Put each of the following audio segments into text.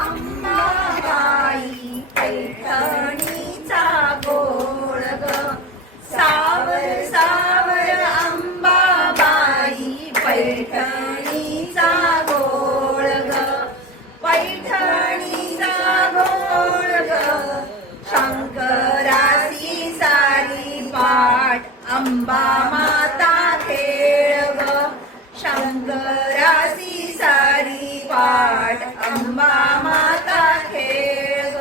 अंबाबाई पैठणीचा गोळ ग, सावर सावर अंबाबाई पैठणीचा गोळ ग, पैठणीचा गोळ ग, शंकराची सारी पाठ अंबा माता खेळ ग, शंकराची सारी पाठ अंबा माता खेळ ग,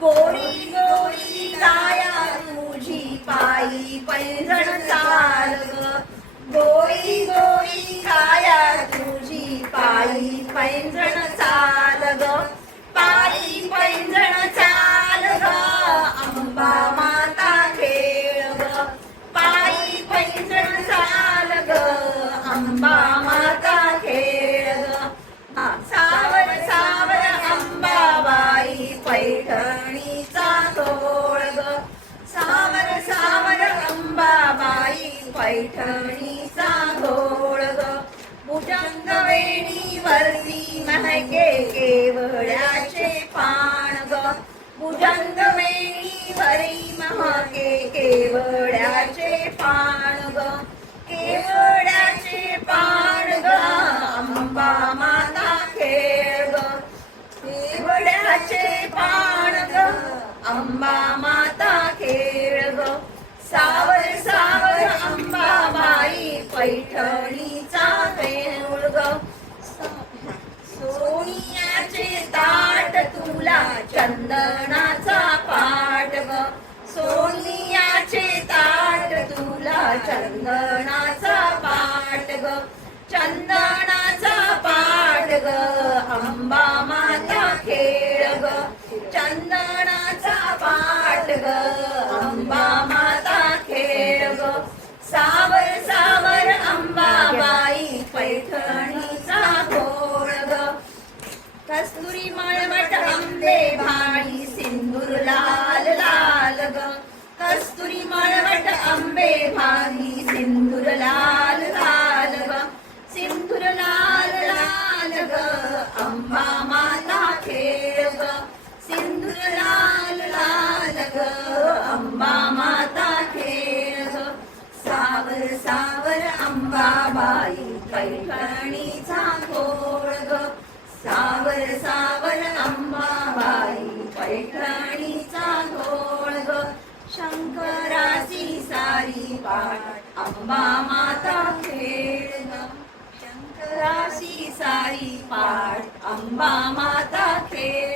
गोरी गोरी काया तुझी पायी पैंजण चाल ग, गोरी गोरी काया तुझी पायी पैंजण चाल ग, पायी पैंजण चाल ग, अंबा माता खेळ ग, पायी पैंजण चाल ग, अंबा माता खेळ ग, सावर सावर अंबाबाई पैठणीचा गोळ ग, सावर सावर अंबाबाई पैठणीचा गोळ ग, भुजंग वेणीवरती महके केवड्याचे पान ग, भुजंग वेणीवरी महके केवड्याचे पान ग, केवड्याचे पान ग, अंबा माता खेळ ग, केवड्याचे पान ग, अंबा माता खेळ ग, सावर सावर अंबाबाई पैठणीचा खेळ ग, सोनियाचे ताट तुला चंदनाचा पाट ग, सोनियाचे ताट तुला चंदनाचा पाट ग, चंदनाचा पाट ग, अंबा माता खेळ ग, चंदनाचा पाट ग, अंबा माता खेळ ग, सावर सावर अंबाबाई पैठणीचा गोळ ग, कस्तुरी मळवट अंबे भाडी सिंदूर लाल लाल ग, कस्तुरी मळवट अंबे भाडी सिंदूर लाल लाल ग, सिंदूर लाल लाल ग, अंबा माता खेळ ग, सिंदूर लाल लाल ग, अंबा माता खेळ ग, सावर सावर अंबाबाई पैठणीचा गोळ ग, सावर सावर अंबाबाई पैठणीचा गोळ ग, शंकराची सारी पाठ अंबा माता खेळ ग, शंकराची सारी पाठ अंबा माता खेळ